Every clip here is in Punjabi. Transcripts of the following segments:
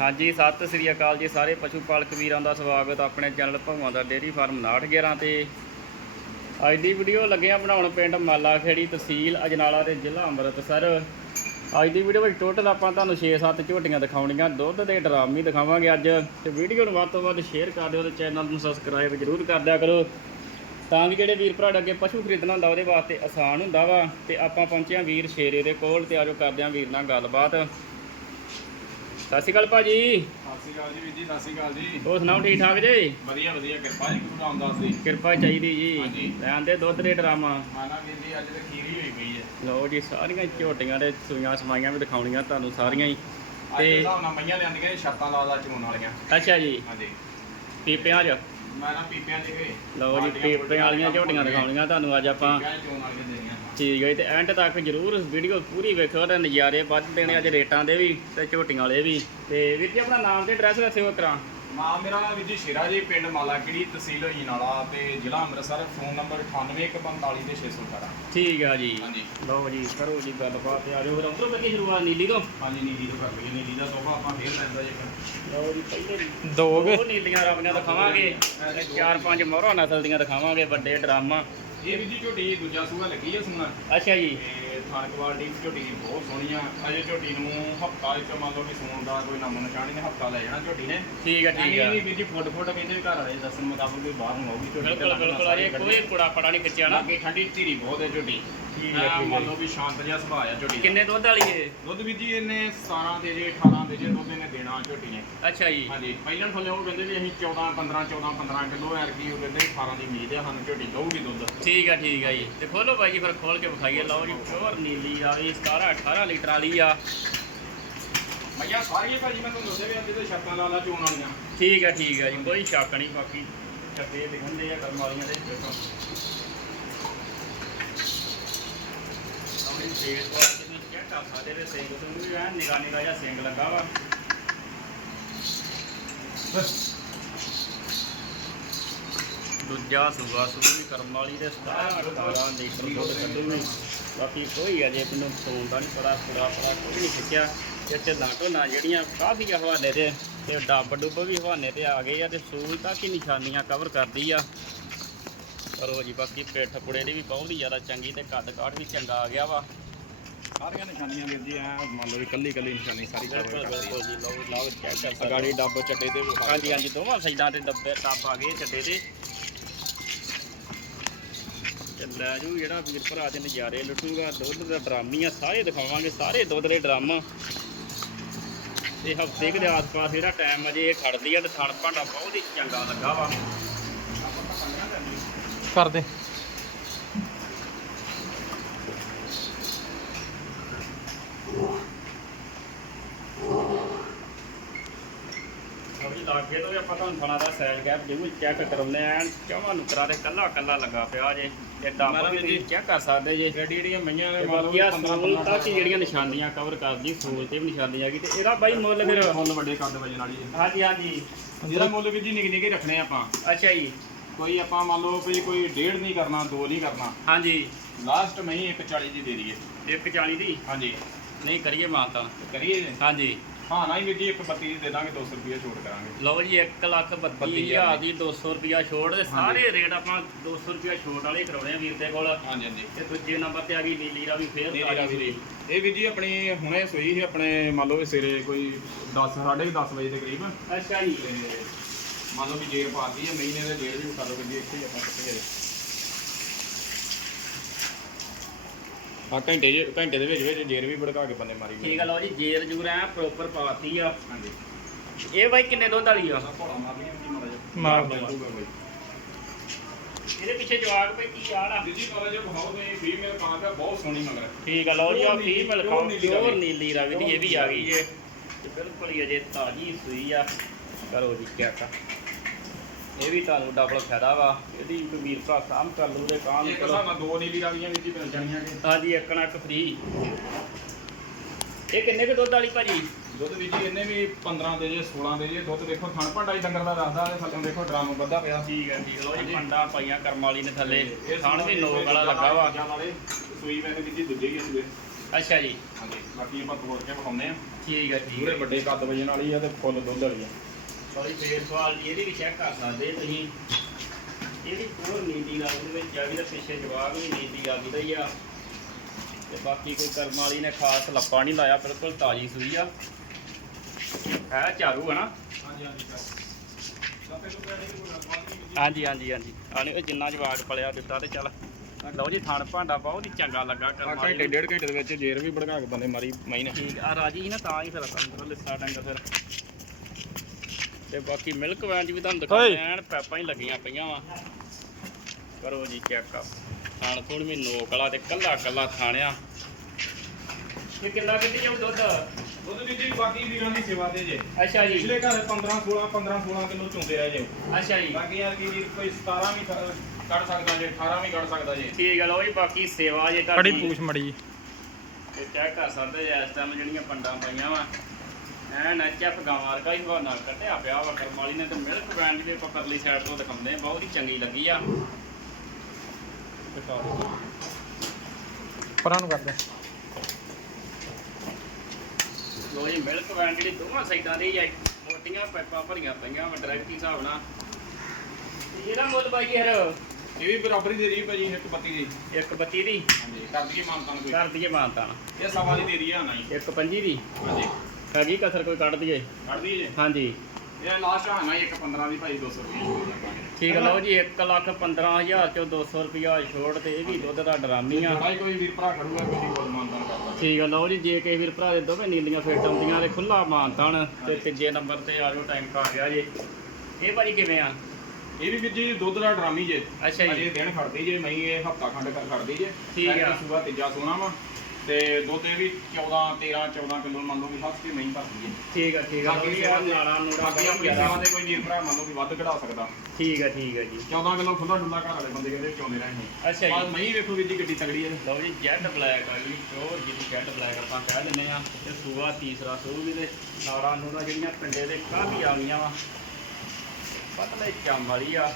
ਹਾਂਜੀ, ਸਤਿ ਸ੍ਰੀ ਅਕਾਲ ਜੀ ਸਾਰੇ ਪਸ਼ੂ ਪਾਲਕ ਵੀਰਾਂ ਦਾ ਸਵਾਗਤ ਆਪਣੇ ਚੈਨਲ ਭਗਵਾਨ ਦਾ ਡੇਅਰੀ ਫਾਰਮ 911 ਤੇ। ਅੱਜ ਦੀ ਵੀਡੀਓ ਲੱਗੇ ਆ ਬਣਾਉਣ ਪਿੰਡ ਮਾਲਾ ਖੇੜੀ ਤਹਿਸੀਲ ਅਜਨਾਲਾ ਤੇ ਜ਼ਿਲ੍ਹਾ ਅੰਮ੍ਰਿਤਸਰ। ਅੱਜ ਦੀ ਵੀਡੀਓ ਵਿੱਚ ਟੋਟਲ ਆਪਾਂ ਤੁਹਾਨੂੰ 6-7 ਝੋਟੀਆਂ ਦਿਖਾਉਣੀਆਂ, ਦੁੱਧ ਦੇ ਡਰਾਮ ਵੀ ਦਿਖਾਵਾਂਗੇ ਅੱਜ। ਤੇ ਵੀਡੀਓ ਨੂੰ ਵੱਧ ਤੋਂ ਵੱਧ ਸ਼ੇਅਰ ਕਰ ਦਿਓ ਤੇ ਚੈਨਲ ਨੂੰ ਸਬਸਕ੍ਰਾਈਬ ਜ਼ਰੂਰ ਕਰ ਦਿਆ ਕਰੋ। ਤਾਂ ਕਿ ਜਿਹੜੇ ਵੀਰ ਭਰਾ ਅੱਗੇ ਪਸ਼ੂ ਖਰੀਦਣਾ ਹੁੰਦਾ, ਉਹਦੇ ਵਾਸਤੇ ਆਸਾਨ ਹੁੰਦਾ ਵਾ। ਤੇ ਆਪਾਂ ਪਹੁੰਚੇ ਆ ਵੀਰ ਸ਼ੇਰੇ ਦੇ ਕੋਲ ਤੇ ਆਜੋ ਕਰਦੇ ਆ ਵੀਰ ਨਾਲ ਗੱਲਬਾਤ। ਸਤਿ ਸ਼੍ਰੀ ਅਕਾਲ ਭਾਜੀ। ਸਤਿ ਸ਼੍ਰੀ ਅਕਾਲ ਜੀ ਵੀਰ ਜੀ ਸਤਿ ਸ਼੍ਰੀ ਅਕਾਲ ਜੀ। ਹੋਰ ਸੁਣਾਓ ਠੀਕ ਠਾਕ ਜੀ? ਵਧੀਆ ਵਧੀਆ ਕਿਰਪਾ ਜੀ ਗੁਰੂ ਰਾਮਦਾਸ ਦੀ। ਕਿਰਪਾ ਚਾਹੀਦੀ ਜੀ। ਹਾਂਜੀ। ਲੈਣ ਦੇ ਦੁੱਧ ਦੇ ਡਰਾਮਾ। ਮਾਨਾ ਵੀਰ ਜੀ ਅੱਜ ਤੇ ਖੀਰੀ ਹੋਈ ਪਈ ਹੈ। ਲਓ ਜੀ ਸਾਰੀਆਂ ਝੋਟੀਆਂ ਦੇ ਸੂਈਆਂ ਸਮਾਈਆਂ ਵੀ ਦਿਖਾਉਣੀਆਂ ਤੁਹਾਨੂੰ ਸਾਰੀਆਂ ਹੀ। ਅੱਜ ਦੇ ਤੇ ਹਿਸਾਬ ਨਾਲ ਮਈਆਂ ਲਿਆਂਦੀਆਂ ਛੱਤਾਂ ਲਾ ਲਾ ਚੋਣ ਵਾਲੀਆਂ। ਅੱਛਾ ਜੀ। ਹਾਂਜੀ। ਪੀਪਿਆਂ 'ਚ? ਮੈਂ ਨਾ ਪੀਪਿਆਂ ਦੇ ਘਰੇ ਲਓ ਜੀ ਪੀਪਿਆਂ ਵਾਲੀਆਂ ਝੋਟੀਆਂ ਦਿਖਾਉਣੀਆਂ ਤੁਹਾਨੂੰ ਅੱਜ ਆਪਾਂ ਪੀਪਿਆਂ ਚ ਚੋਣ ਵਾਲੀਆਂ ਦੇਣੀਆਂ ਠੀਕ ਹੈ ਤੇ ਐਂਡ ਤੱਕ ਜਰੂਰ ਵੀਡੀਓ ਪੂਰੀ ਵੇਖਿਓ ਤੇ ਨਜ਼ਾਰੇ ਵੱਧ ਦੇਣੇ ਅੱਜ ਰੇਟਾਂ ਦੇ ਵੀ ਤੇ ਝੋਟੀਆਂ ਵਾਲੇ ਵੀ। ਤੇ ਵੀਰ ਜੀ ਆਪਣਾ ਨਾਮ ਤੇ ਐਡਰੈਸ ਦੱਸਿਓ ਕਰਾਂ ਨਾਮ ਮੇਰਾ ਵੀਰ ਜੀ ਸ਼ੇਰਾ ਜੀ ਪਿੰਡ ਮਾਲਾਕਿੜੀ ਤਹਿਸੀਲ ਹੋਈ ਨਾਲਾ ਤੇ ਜ਼ਿਲ੍ਹਾ ਅੰਮ੍ਰਿਤਸਰ ਫੋਨ ਨੰਬਰ 9814 ਤੇ 618 ਠੀਕ ਆ ਜੀ। ਹਾਂਜੀ। ਲਓ ਜੀ ਕਰੋ ਜੀ ਗੱਲਬਾਤ ਤੇ ਆਜੋ ਫਿਰ ਉਧਰੋਂ ਬੱਜੀ ਸ਼ੁਰੂਆਤ ਨੀਲੀ ਤੋਂ? ਹਾਂਜੀ ਨੀਲੀ ਤੋਂ ਕਰ ਲਈਏ ਨੀਲੀ ਦਾ ਤੋਹਫਾ ਆਪਾਂ ਫੇਰ ਲੈਂਦਾ ਜੀ। ਲਓ ਜੀ ਪਹਿਲੇ ਦੋਗੇ? ਉਹ ਨੀਲੀਆਂ ਰੱਬੀਆਂ ਦਿਖਾਵਾਂਗੇ। ਤੇ ਚਾਰ ਪੰਜ ਮੋਹਰਾਂ ਨਸਲ ਦੀਆਂ ਦਿਖਾਵਾਂਗੇ ਵੱਡੇ ਡਰਾਮਾ। ਇਹ ਜੀ ਝੋਟੀ ਦੂਜਾ ਸੂਆ ਲੱਗੀ ਅੱਛਾ ਜੀ। ਤੇ ਦੀ ਝੋਟੀ ਬਹੁਤ ਸੋਹਣੀ ਆ। ਅਜੇ ਝੋਟੀ ਨੂੰ ਹਫਤਾ ਇੱਕ ਮੰਨ ਲਓ ਵੀ ਸੂਣ ਦਾ ਕੋਈ ਨਾਮ ਨਿਸ਼ਾਨੀ ਨੇ ਹਫਤਾ ਲੈ ਜਾਣਾ ਝੋਟੀ ਨੇ। ਠੀਕ ਆ ਠੀਕ ਆ। ਨਹੀਂ ਵੀ ਜੀ ਫੁੱਟ ਫੁੱਟ ਕਹਿੰਦੇ ਵੀ ਘਰ ਵਾਲੇ ਦੱਸਣ ਮੁਤਾਬਕ ਵੀ ਬਾਹਰ ਨੂੰ ਆਊਗੀ ਝੋਟੀ ਬਿਲਕੁਲ ਬਿਲਕੁਲ ਅਜੇ ਕੋਈ ਕੁੜਾ ਪੜਾ ਨਹੀਂ ਖਿੱਚਿਆ ਨਾ। ਅੱਗੇ ਠੰਡੀ ਧੀਰੀ ਬਹੁਤ ਹੈ ਝੋਟੀ। ਠੀਕ ਆ, ਐਂ ਠੀਕ ਆ। ਮੰਨ ਲਓ ਵੀ ਸ਼ਾਂਤ ਜਿਹਾ ਸੁਭਾਅ ਆ ਝੋਟੀ ਦਾ। ਕਿੰਨੇ ਦੁੱਧ ਵਾਲੀ ਏ ਦੁੱਧ ਵੀ ਜੀ ਇਹਨੇ 17 ਦੇ ਜੇ 18 ਦੇ ਜੇ ਦੁੱਧ ਇਹਨੇ ਦੇਣਾ ਝੋਟੀ ਨੇ। ਅੱਛਾ ਜੀ। ਹਾਂਜੀ ਪਹਿਲਾਂ ਥੱਲੇ ਉਹ ਕਹਿੰਦੇ ਵੀ ਅਸੀਂ 14 15 14 15 ਕਿਲੋ ਉਹ ਕਹਿੰਦੇ 18 ਦੀ ਉਮੀਦ ਹੈ ਸਾਨੂੰ ਝੋਟੀ ਦਊਗੀ ਦੁੱਧ। ਠੀਕ ਆ ਠੀਕ ਆ ਜੀ। ਤੇ ਖੋਲੋ ਬਾਈ ਜੀ ਫਿਰ ਖੋਲ ਕੇ ਵਿਖਾਈਏ। ਲਓ ਜੀ ਪਿਓਰ ਨੀਲੀ ਵਾਲੀ 17 18 ਲੀਟਰ ਵਾਲੀ ਆ। ਮਈਆ ਸਾਰੀਆਂ ਭਾਜੀ ਮੈਂ ਤੁਹਾਨੂੰ ਦੱਸਿਆ ਵੀ ਅੱਜ ਤੇ ਛੱਤਾਂ ਲਾ ਲਾ ਚੋਣ ਵਾਲੀਆਂ। ਠੀਕ ਆ ਠੀਕ ਆ ਜੀ ਕੋਈ ਸ਼ੱਕ ਨਹੀਂ ਬਾਕੀ ਚੱਕੇ ਲਿਖਣਦੇ ਆ ਕਰਮ ਵਾਲੀਆਂ ਦੇ ਦੇਖੋ ਆਪਣੀ ਵਾਸ਼ ਤੇ ਚੈੱਕ ਕਰ ਸਕਦੇ ਨੇ ਸਿੰਘ ਤੋਂ ਵੀ ਐਨ ਨਿਗਾ ਨਿਗਾ ਜਿਹਾ ਸਿੰਘ ਲੱਗਾ ਵਾ। ਦੂਜਾ ਸੂਆ ਸੂਈ ਵੀ ਕਰਮ ਵਾਲੀ ਦੇ 17 18 ਲੀਟਰ ਦੁੱਧ ਕੱਢੂਗੀ ਬਾਕੀ ਕੋਈ ਅਜੇ ਮੈਨੂੰ ਫੋਨ ਦਾ ਨਹੀਂ ਪਤਾ ਪੂਰਾ ਪੜਾ ਕੋਈ ਨਹੀਂ ਖਿੱਚਿਆ ਤੇ ਢਿੱਲਾਂ ਢੋਲਾਂ ਜਿਹੜੀਆਂ ਕਾਫੀ ਆ ਹਵਾਲੇ ਤੇ ਤੇ ਡੱਬ ਡੁੱਬ ਵੀ ਹਵਾਨੇ ਤੇ ਆ ਗਏ ਆ ਤੇ ਸੂਈ ਤੱਕ ਹੀ ਨਿਸ਼ਾਨੀਆਂ ਕਵਰ ਕਰਦੀ ਆ। ਕਰੋ ਜੀ ਬਾਕੀ ਪਿੱਠ ਪੁੜੇ ਦੀ ਵੀ ਬਹੁਤ ਹੀ ਜ਼ਿਆਦਾ ਚੰਗੀ ਤੇ ਕੱਦ ਕਾਠ ਵੀ ਚੰਗਾ ਆ ਗਿਆ ਵਾ। ਸਾਰੀਆਂ ਨਿਸ਼ਾਨੀਆਂ ਵੀਰ ਜੀ ਐ ਮੰਨ ਲਓ ਵੀ ਕੱਲੀ ਕੱਲੀ ਨਿਸ਼ਾਨੀ ਸਾਰੀ ਕਰਦੀ ਬਿਲਕੁਲ ਜੀ ਲਓ ਲਓ ਚੈੱਕ ਕਰ ਸਕਦੇ ਡੱਬ ਚੱਟੇ ਤੇ ਹਾਂਜੀ ਹਾਂਜੀ ਦੋਵਾਂ ਸਾਈਡਾਂ ਤੇ ਡੱਬੇ ਟੱਪ ਆ ਗਏ ਚੱਡੇ ਤੇ। ਲੈ ਜੂ ਜਿਹੜਾ ਵੀਰ ਭਰਾ ਦੇ ਨਜ਼ਾਰੇ ਲੁੱਟੂਗਾ ਦੁੱਧ ਦਾ ਡਰਾਮੀ ਆ ਸਾਰੇ ਦਿਖਾਵਾਂਗੇ ਸਾਰੇ ਦੁੱਧ ਦੇ ਡਰਮ। ਤੇ ਹਫ਼ਤੇ ਦੇ ਆਸ-ਪਾਸ ਜਿਹੜਾ ਟਾਈਮ ਅਜੇ ਇਹ ਖੜਦੀ ਆ ਤੇ ਥਣ ਭਾਂਡਾ ਬਹੁਤ ਹੀ ਚੰਗਾ ਲੱਗਾ ਵਾ। ਕਰ ਦੇ ਲਾਗੇ ਤੋਂ ਆਪਾਂ ਤੁਹਾਨੂੰ ਥਣਾ ਦਾ ਸਾਈਜ਼ ਗੈਪ ਜ਼ਰੂਰ ਚੈੱਕ ਕਰਾਉਂਦੇ ਆਂ। ਚਵਾਂ ਨੁਕਰਾ ਦੇ ਕੱਲਾ ਕੱਲਾ ਲੱਗਾ ਪਿਆ ਜੇ। ਡੱਬ ਮਾਰਾ ਵੀ ਤੁਸੀਂ ਚੈੱਕ ਕਰ ਸਕਦੇ ਜੇ। ਜਿਹੜੀ ਜਿਹੜੀਆਂ ਮਈਆਂ ਨੇ ਤੇ ਮੰਨ ਲਓ ਬਾਕੀ ਆ 15 ਸੂਲ ਤੱਕ ਹੀ ਜਿਹੜੀਆਂ ਨਿਸ਼ਾਨੀਆਂ ਕਵਰ ਕਰਦੀ ਸੂਲ ਤੇ ਵੀ ਨਿਸ਼ਾਨੀ ਹੈਗੀ ਤੇ ਇਹਦਾ ਬਾਈ ਮੁੱਲ ਫਿਰ ਮੁੱਲ ਵੱਡੇ ਕੱਦ ਵਜਣ ਵਾਲੀ ਹੈ ਹਾਂਜੀ ਹਾਂਜੀ। ਇਹਦਾ ਮੁੱਲ ਵੀ ਜੀ ਨਿੱਕੇ ਨਿੱਕੇ ਰੱਖਣੇ ਆਪਾਂ। ਅੱਛਾ ਜੀ। ਕੋਈ ਆਪਾਂ ਮੰਨ ਲਓ ਵੀ ਕੋਈ ਡੇਢ ਨਹੀਂ ਕਰਨਾ ਦੋ ਨਹੀਂ ਕਰਨਾ। ਹਾਂਜੀ। ਲਾਸਟ ਮਹੀਂ 140 ਦੀ ਦੇ ਦਈਏ। 140 ਦੀ? ਹਾਂਜੀ। ਨਹੀਂ ਕਰੀਏ ਮਾਤਾ ਕਰੀਏ? ਹਾਂਜੀ। ਹਾਂ ਨਾ ਹੀ ਵੀਰ ਜੀ 132 ਦੀ ਦੇ ਦਾਂਗੇ 200 ਰੁਪਏ ਛੋਟ ਕਰਾਂਗੇ। ਲਓ ਜੀ 1 ਲੱਖ 32 ਹਜ਼ਾਰ ਦੀ 200 ਰੁਪਿਆ ਛੋੜ ਤੇ ਸਾਰੇ ਰੇਟ ਆਪਾਂ 200 ਰੁਪਿਆ ਛੋਟ ਵਾਲੇ ਕਰਾਉਣੇ ਆ ਵੀਰ ਦੇ ਕੋਲ। ਹਾਂਜੀ ਹਾਂਜੀ। ਤੇ ਦੂਜੇ ਨੰਬਰ ਤੇ ਆ ਗਈ ਨੀਲੀ ਰਾਵੀ ਫੇਰ ਨੀਲੀ ਰਾਵੀ। ਇਹ ਵੀ ਜੀ ਆਪਣੀ ਹੁਣੇ ਸੋਈ ਸੀ ਆਪਣੇ ਮੰਨ ਲਓ ਸਵੇਰੇ ਕੋਈ 10 10:30 ਵਜੇ ਦੇ ਕਰੀਬ। ਅੱਛਾ ਜੀ। ਮੰਨ ਲਓ ਵੀ ਜੇਰ ਪਾਤੀ ਹੈ ਮਹੀਨੇ ਦੇ ਜੇਰ ਵੀ ਕਰ ਲਓ ਜੀ ਇੱਥੇ ਆਪਾਂ ਕੱਟੇ ਆ ਘੰਟੇ ਜੇ ਘੰਟੇ ਦੇ ਵਿੱਚ ਵਿੱਚ ਜੇਰ ਵੀ ਭੜਕਾ ਕੇ ਬੰਦੇ ਮਾਰੀ ਠੀਕ ਆ ਲਓ ਜੀ ਜੇਰ ਜੂਰ ਐ ਪ੍ਰੋਪਰ ਪਾਤੀ ਆ। ਹਾਂਜੀ ਇਹ ਬਾਈ ਕਿੰਨੇ ਦੁੱਧ ਵਾਲੀ ਆ? ਆ ਭੋਲਾ ਮਾਰ ਜੀ ਮਾੜਾ ਜਿਹਾ ਮਾਰ ਲੈ ਲਊਗਾ ਬਾਈ। ਇਹਦੇ ਪਿੱਛੇ ਜਵਾਕ ਪਈ ਕੀ ਆੜ ਆ? ਜੀ ਕਾਲਜ ਬਹੁਤ ਨੇ ਫੀਮੇਲ ਕਾਂ ਦਾ ਬਹੁਤ ਸੋਹਣੀ ਮਗਰ। ਠੀਕ ਆ ਲਓ ਜੀ ਆ ਖਾਓ। ਨੀਲੀ ਪਿਓਰ। ਨੀਲੀ ਰਾਵੀ ਦੀ ਇਹ ਵੀ ਆ ਗਈ ਜੇ। ਤੇ ਬਿਲਕੁਲ ਹੀ ਅਜੇ ਤਾਜੀ ਸੂਈ ਆ। ਕਰੋ ਜੀ ਚੈੱਕ ਇਹ ਵੀ ਤੁਹਾਨੂੰ ਡਬਲ ਫਾਇਦਾ ਵਾ। ਇਹਦੀ ਇੱਕ ਵੀਰ ਭਰਾ ਸਾਮ ਕਰ ਲੂ ਦੇ ਕਾਮ ਇਹ ਕਸਾ ਨਾ ਦੋ ਨੀਲੀ ਰਾਵੀਆਂ ਵਿੱਚ ਹੀ ਮਿਲ ਜਾਣੀਆਂ ਕਿ ਹਾਂਜੀ ਇੱਕ ਨਾ ਇੱਕ ਫ੍ਰੀ ਇਹ ਕਿੰਨੇ ਕੁ ਦੁੱਧ ਵਾਲੀ ਭਾਜੀ? ਦੁੱਧ ਵੀ ਜੀ ਇਹਨੇ ਵੀ 15 ਦੇ ਜੇ 16 ਦੇ ਜੇ। ਦੁੱਧ ਦੇਖੋ ਥਣ ਭਾਂਡਾ ਹੀ ਡੰਗਰ ਦਾ ਦੱਸਦਾ ਤੇ ਥੱਲੇ ਦੇਖੋ ਡਰਮ ਵੱਧਾ ਪਿਆ। ਠੀਕ ਹੈ ਠੀਕ ਲੋ ਜੀ ਪੰਡਾ ਪਾਈਆਂ ਕਰਮ ਵਾਲੀ ਨੇ ਥੱਲੇ। ਇਹ ਖਾਣ ਵੀ ਨੋਕ ਵਾਲਾ ਲੱਗਾ ਵਾ। ਸੂਈ ਵੀ ਜੀ ਦੂਜੇ ਹੀ ਸੂਏ ਅੱਛਾ ਜੀ। ਹਾਂਜੀ ਬਾਕੀ ਆਪਾਂ ਤੋੜ ਕੇ ਵਿਖਾਉਂਦੇ ਆ ਠੀਕ ਹੈ ਠੀਕ ਪੂਰੇ ਵੱਡੇ ਕੱਦ ਵਜਣ ਵਾਲੀ ਆ ਤੇ ਫੁੱਲ ਦੁੱਧ ਵਾਲੀ ਆ। ਸੌਰੀ ਫੇਰ ਸਵਾਲ ਜੀ ਇਹਦੀ ਵੀ ਚੈੱਕ ਕਰ ਸਕਦੇ ਤੁਸੀਂ। ਇਹਦੀ ਪੂਰ ਨੀਤੀ ਦਾ ਉਹਦੇ ਵਿੱਚ ਆ ਵੀ ਤਾਂ ਪਿੱਛੇ ਜਵਾਬ ਵੀ ਨੀਤੀ ਆ ਗਈ ਦਾ ਹੀ ਆ। ਤੇ ਬਾਕੀ ਕੋਈ ਕਰਮ ਵਾਲੀ ਨੇ ਖਾਸ ਲੱਪਾ ਨਹੀਂ ਲਾਇਆ ਬਿਲਕੁਲ ਤਾਜੀ ਸੂਈ ਆ। ਹੈ ਚਾਰੂ ਹੈ ਨਾ ਹਾਂਜੀ ਹਾਂਜੀ ਹਾਂਜੀ ਹਾਂਜੀ। ਹਾਂਜੀ ਆਨੇ ਜਿੰਨਾ ਜਵਾਗ ਪਲਿਆ ਦਿੱਤਾ ਤੇ ਚੱਲ। ਲਓ ਜੀ ਥਣ ਭਾਂਡਾ ਬਹੁਤ ਹੀ ਚੰਗਾ ਲੱਗਾ ਕਰਮ ਆ ਵਾਲੀ ਘੰਟੇ। ਡੇਢ ਘੰਟੇ ਦੇ ਵਿੱਚ ਜੇਰ ਵੀ ਭੜਕਾ ਕੇ ਬੰਦੇ ਮਾਰੀ ਮਈ ਨੇ। ਠੀਕ ਆ ਰਾਜੀ ਸੀ ਨਾ ਤਾਂ ਹੀ ਫਿਰ ਅੰਦਰੋਂ ਲਿੱਸਾ ਡੰਗ ਫਿਰ। ਤੇ ਬਾਕੀ ਮਿਲਕ ਵੈਨ ਚ ਵੀ ਤੁਹਾਨੂੰ ਦਿਖਾਉਂਦੇ ਐਨ ਪੈਪਾਂ ਹੀ ਲੱਗੀਆਂ ਪਈਆਂ ਵਾ। ਕਰੋ ਜੀ ਚੈੱਕ ਥਾਣ ਥੋੜੀ ਵੀ ਨੋਕ ਵਾਲਾ ਤੇ ਕੱਲਾ ਕੱਲਾ ਥਾਣਿਆ ਇਹ ਕਿੰਨਾ ਕਿੱਡੀ ਜਾਊ ਦੁੱਧ? ਦੁੱਧ ਦੀ ਜੀ ਬਾਕੀ ਵੀਰਾਂ ਦੀ ਸੇਵਾ ਤੇ ਜੇ। ਅੱਛਾ ਜੀ। ਪਿਛਲੇ ਘਰ 15 16 15 16 ਕਿਲੋ ਚੁੰਦੇ ਰਹੇ ਜੇ। ਅੱਛਾ ਜੀ। ਬਾਕੀ ਯਾਰ ਕੀ ਵੀਰ ਕੋਈ 17 ਵੀ ਕੱਢ ਸਕਦਾ ਜੇ 18 ਵੀ ਕੱਢ ਸਕਦਾ ਜੇ। ਠੀਕ ਆ ਲਓ ਜੀ ਬਾਕੀ ਸੇਵਾ ਜੇ ਬੜੀ ਤੁਹਾਡੀ। ਪੂਛ ਮੜੀ ਤੇ ਚੈੱਕ ਕਰ ਸਕਦੇ ਜੇ ਇਸ ਟਾਈਮ ਜਿਹੜੀਆਂ ਪੰਡਾਂ ਪਈਆਂ ਵਾ। ਐਨ ਐਚਐਫ ਗਾਵਾਂ ਵਰਗਾ ਹੀ ਹਵਾਨਾ ਕੱਢਿਆ ਪਿਆ ਵਾ ਕਰਮ ਵਾਲੀ ਨੇ ਤੇ ਮਿਲਕ ਬ੍ਰਾਂਡ ਆਪਾਂ ਪਰਲੀ ਸਾਈਡ ਤੋਂ ਦਿਖਾਉਂਦੇ ਆ ਬਹੁਤ ਹੀ ਚੰਗੀ ਲੱਗੀ ਆ। ਪਰਾਂ ਨੂੰ ਕਰਦੇ। ਲੋ ਜੀ ਮਿਲਕ ਬ੍ਰਾਂਡ ਜਿਹੜੀ ਦੋਵਾਂ ਸਾਈਡਾਂ ਦੀ ਆ ਮੋਟੀਆਂ ਪਾਈਪਾਂ ਭਰੀਆਂ ਪਈਆਂ ਵਾ ਡਾਇਰੈਕਟ ਹਿਸਾਬ ਨਾਲ। ਤੇ ਇਹਦਾ ਮੁੱਲ ਬਾਈ ਯਾਰ ਇਹ ਵੀ ਬਰਾਬਰੀ ਦੇ ਰਹੀ ਭਾਜੀ ਇੱਕ ਬੱਤੀ ਦੀ। ਇੱਕ ਬੱਤੀ ਦੀ? ਹਾਂਜੀ ਕਰ ਦਈਏ ਮਾਨਤਾਨ ਕੋਈ। ਕਰ ਦਈਏ ਮਾਨਤਾ ਇਹ ਸਵਾ ਦੀ ਦੇ ਰਹੀ ਆ ਨਾ ਜੀ। ਇੱਕ ਪੰਜੀ ਦੀ? ਹਾਂਜੀ। ਹੈਗੀ ਕਸਰ ਕੋਈ ਕੱਢ ਦਈਏ? ਕੱਢ ਦਈਏ? ਹਾਂਜੀ। ਇਹ ਲਾਸਟ ਆ ਨਾ ਇੱਕ 15 ਦੀ ਭਾਈ 200 ਰੁਪਏ ਠੀਕ ਲਓ ਜੀ 1 ਲੱਖ 15000 ਚੋਂ 200 ਰੁਪਿਆ ਛੋੜ ਤੇ ਇਹ ਵੀ ਦੁੱਧ ਦਾ ਡਰਾਮੀ ਆ। ਕੋਈ ਵੀਰ ਭਰਾ ਖੜੂਗਾ ਕੋਈ ਕੋਈ ਮਾਨਤਾਨ ਕਰਦਾ। ਠੀਕ ਲਓ ਜੀ ਜੇ ਕਿਸੇ ਵੀਰ ਭਰਾ ਦੇ ਦੋਵੇਂ ਨੀਲੀਆਂ ਫਿੱਟ ਆਉਂਦੀਆਂ ਤੇ ਖੁੱਲਾ ਮਾਨਤਾਨ ਤੇ ਤੀਜੇ ਨੰਬਰ ਤੇ ਆ ਜਾਓ ਟੈਂਕ ਆ ਗਿਆ ਜੀ। ਇਹ ਭਾਜੀ ਕਿਵੇਂ ਆ? ਇਹ ਵੀ ਵੀਰ ਜੀ ਦੁੱਧ ਦਾ ਡਰਾਮੀ ਜੇ। ਅੱਛਾ ਜੀ। ਦਿਨ ਖੜਦੀ ਜੇ ਮਈ ਇਹ ਹਫਤਾ ਖੰਡ ਕਰ ਖੜਦੀ ਜੇ। ਠੀਕ ਆ। ਸੂਆ ਤੀਜਾ ਸੋਨਾ ਵਾ। ਤੇ ਦੁੱਧ ਇਹ ਵੀ 14 13 14 ਕਿਲੋ ਮੰਨ ਲਓ ਵੀ ਕੇ ਨਹੀਂ ਭਰਦੀ ਹੈ। ਠੀਕ ਆ ਠੀਕ ਆ। ਨਾਲਾ ਨੂੜਾ ਬਾਕੀ ਆਪਣੀ ਜ਼ਿਆਦਾ ਸੇਵਾ ਦੇ ਕੋਈ ਵੀਰ ਭਰਾ ਮੰਨ ਲਓ ਵੀ ਵੱਧ ਕਢਾ ਸਕਦਾ। ਠੀਕ ਆ ਠੀਕ ਆ ਜੀ। 14 ਕਿਲੋ ਖੁੱਲਾ ਡੁੱਲਾ ਘਰ ਵਾਲੇ ਬੰਦੇ ਕਹਿੰਦੇ ਚੋਂਦੇ ਰਹੇ ਨੇ ਅੱਛਾ ਜੀ। ਮਈ ਵੇਖੋ ਵੀਰ ਜੀ ਗੱਡੀ ਤਗੜੀ ਹੈ। ਲਓ ਜੀ ਜੈਟ ਬਲੈਕ ਆ ਜੀ ਪਿਓਰ ਜਿਹਦੀ ਜੈਟ ਬਲੈਕ ਆਪਾਂ ਕਹਿ ਦਿੰਦੇ ਆ ਤੇ ਸੂਆ ਤੀਸਰਾ ਸੂ ਵੀ ਤੇ ਨਾੜਾ ਨੂੜਾ ਜਿਹੜੀਆਂ ਪਿੰਡੇ ਦੇ ਕਾਫੀ ਆ ਗਈਆਂ ਵਾ। ਪਤਲੇ ਚੰਮ ਵਾਲੀ ਆ।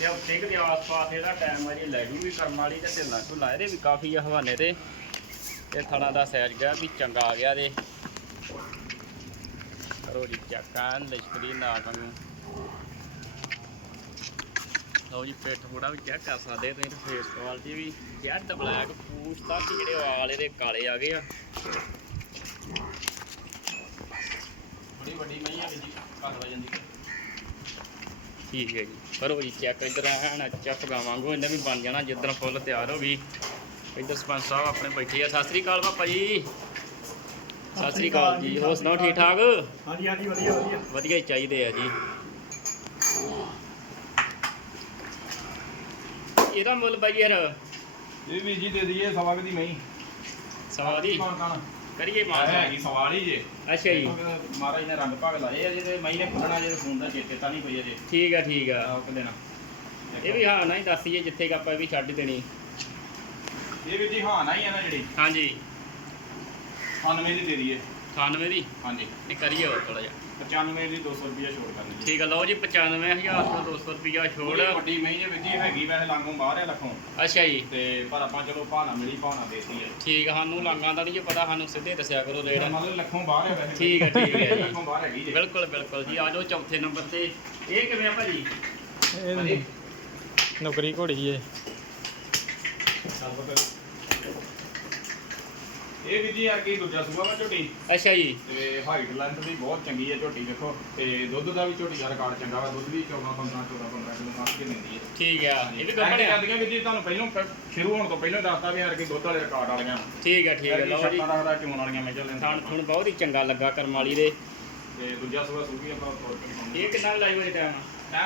ਤੇ ਉਹ ਟਿਕ ਦੇ ਆਸ-ਪਾਸ ਇਹਦਾ ਟਾਈਮ ਆ ਜੀ ਲੈ ਜੂਗੀ ਕਰਮ ਵਾਲੀ ਤੇ ਢਿੱਲਾ ਢੁੱਲਾ ਇਹਦੇ ਵੀ ਕਾਫੀ ਆ ਹਵਾਨੇ ਤੇ। ਤੇ ਥਣਾ ਦਾ ਸਾਈਜ਼ ਗਿਆ ਵੀ ਚੰਗਾ ਆ ਗਿਆ ਦੇ ਕਰੋ ਜੀ ਚੱਕਾਂ ਲਿਸ਼ਕਰੀ ਨਾ ਵਾਂਗੂ ਲਓ ਜੀ, ਪਿੱਠ ਥੋੜਾ ਵੀ ਚੈੱਕ ਕਰ ਸਕਦੇ ਤੁਸੀਂ ਫੇਸ ਕੁਆਲਿਟੀ ਵੀ। ਜੈਡ ਬਲੈਕ ਪੂਛ ਤੱਕ ਜਿਹੜੇ ਵਾਲ ਇਹਦੇ ਕਾਲੇ ਆ ਗਏ ਆ। ਬੜੀ ਵੱਡੀ ਮਈ ਹੈ ਜੀ ਘਰ ਵਾ ਜਾਂਦੀ ਠੀਕ ਹੈ ਜੀ। ਕਰੋ ਜੀ ਚੈੱਕ ਇਧਰ, ਐਨ ਚੱਪ ਗਾਵਾਂਗੋ ਇਹਨੇ ਵੀ ਬਣ ਜਾਣਾ ਜਿੱਦਣ ਫੁੱਲ ਤਿਆਰ ਹੋ ਗਈ। ਇਧਰ ਸਰਪੰਚ ਸਾਹਿਬ ਆਪਣੇ ਬੈਠੇ ਆ। ਸਤਿ ਸ੍ਰੀ ਅਕਾਲ ਪਾਪਾ ਜੀ। ਸਤਿ ਸ੍ਰੀ ਅਕਾਲ ਜੀ। ਹੋਰ ਸੁਣਾਓ ਠੀਕ ਠਾਕ? ਹਾਂਜੀ ਹਾਂਜੀ ਵਧੀਆ ਵਧੀਆ। ਵਧੀਆ ਹੀ ਚਾਹੀਦੇ ਆ ਜੀ। ਇਹਦਾ ਮੁੱਲ ਬਾਈ ਯਾਰ? ਇਹ ਵੀ ਜੀ ਦੇ ਦਈਏ ਸਵਾ ਕੁ ਦੀ ਮਈ ਸਵਾ ਦੀ? ਕਰੀਏ ਹੈ ਮਾਰ ਹੈਗੀ ਸਵਾਲ ਹੀ ਜੇ। ਅੱਛਾ ਜੀ। ਮਹਾਰਾਜ ਨੇ ਰੰਗ ਭਾਗ ਲਾਏ ਆ ਜਿਹਦੇ ਮਈ ਨੇ ਖੁੱਲਣਾ ਜੇ ਫੋਨ ਦਾ ਚੇਤੇ ਤਾਂ ਨਹੀਂ ਪਈ ਅਜੇ। ਠੀਕ ਆ ਠੀਕ ਆ। ਆਹ ਦੇਣਾ ਇਹ ਵੀ ਹਾਂ ਨਾ ਹੀ ਦੱਸੀਏ ਜਿੱਥੇ ਕਿ ਆਪਾਂ ਇਹ ਵੀ ਛੱਡ ਦੇਣੀ। ਇਹ ਵੀ ਜੀ ਹਾਂ ਨਾ ਹੀ ਆ ਨਾ ਜਿਹੜੀ। ਹਾਂਜੀ। 98 ਦੀ ਦੇ ਦਈਏ। 98 ਦੀ? ਹਾਂਜੀ। ਨਹੀਂ ਕਰੀਏ ਹੋਰ ਥੋੜਾ ਜਿਹਾ। 95 ਦੀ 200 ਰੁਪਏ ਛੋੜ ਕਰਨੀ ਜੀ। ਠੀਕ ਆ ਲਓ ਜੀ 95000 ਤੋਂ 200 ਰੁਪਿਆ ਛੋੜ। ਵੱਡੀ ਮਈ ਜੇ ਵਿੱਜੀ ਹੈਗੀ ਵੈਸੇ ਲਾਂਗੋਂ ਬਾਹਰ ਆ ਲੱਖੋਂ। ਅੱਛਾ ਜੀ। ਤੇ ਪਰ ਆਪਾਂ ਚਲੋ ਭਾਣਾ ਮਿਲੀ ਭਾਣਾ ਦੇਤੀ ਹੈ ਠੀਕ ਸਾਨੂੰ ਲਾਂਗਾਂ ਦਾ ਨਹੀਂ ਪਤਾ ਸਾਨੂੰ ਸਿੱਧੇ ਦੱਸਿਆ ਕਰੋ ਰੇਟ। ਮਤਲਬ ਲੱਖੋਂ ਬਾਹਰ ਹੈ ਵੈਸੇ। ਠੀਕ ਹੈ, ਠੀਕ ਹੈ। ਲੱਖੋਂ ਬਾਹਰ ਹੈਗੀ ਜੇ। ਬਿਲਕੁਲ ਬਿਲਕੁਲ ਜੀ ਆ ਜਾਓ ਚੌਥੇ ਨੰਬਰ ਤੇ। ਇਹ ਕਿਵੇਂ ਆ ਭਾਜੀ? ਇਹ ਨੌਕਰੀ ਘੋੜੀ ਏ ਇਹ ਵੀ ਜੀ ਯਾਰ ਕੀ ਦੂਜਾ ਸੂਆ ਵਾ ਝੋਟੀ? ਅੱਛਾ ਜੀ। ਤੇ ਹਾਈਟ ਲੈਂਥ ਵੀ ਬਹੁਤ ਚੰਗੀ ਹੈ ਝੋਟੀ ਦੇਖੋ। ਤੇ ਦੁੱਧ ਦਾ ਵੀ ਝੋਟੀ ਦਾ ਰਿਕਾਰਡ ਚੰਗਾ ਵਾ ਦੁੱਧ ਵੀ 14 15 14 15 ਕਿਲੋ ਸਾਂਭ ਕੇ ਦਿੰਦੀ ਹੈ ਠੀਕ ਆ। ਇਹ ਵੀ ਐਂ ਗੱਭਣ ਆ ਜਾਂਦੀਆਂ ਵੀ ਜੀ ਤੁਹਾਨੂੰ ਪਹਿਲਾਂ ਕ- ਸ਼ੁਰੂ ਹੋਣ ਤੋਂ ਪਹਿਲਾਂ ਦੱਸਤਾ ਵੀ ਯਾਰ ਕੀ ਦੁੱਧ ਵਾਲੇ ਰਿਕਾਰਡ ਵਾਲੀਆਂ। ਠੀਕ ਆ ਠੀਕ ਆ ਯਾਰ ਕੀ ਲਓ ਜੀ। ਸ਼ਰਤਾਂ ਰੱਖਦਾ ਚੋਣ ਵਾਲੀਆਂ ਮੇਜਰ ਲੈਂਦੇ ਥਣ ਥਣ ਬਹੁਤ ਹੀ ਚੰਗਾ ਲੱਗਾ ਕਰਮ ਵਾਲੀ ਦੇ। ਤੇ ਦੂਜਾ ਸੂਆ ਸੂਗੀ ਆਪਾਂ ਇਹ ਕਿੰਨਾ ਲਾਈਵ ਹੋਇਆ ਟਾਈਮ ਟਾਈਮ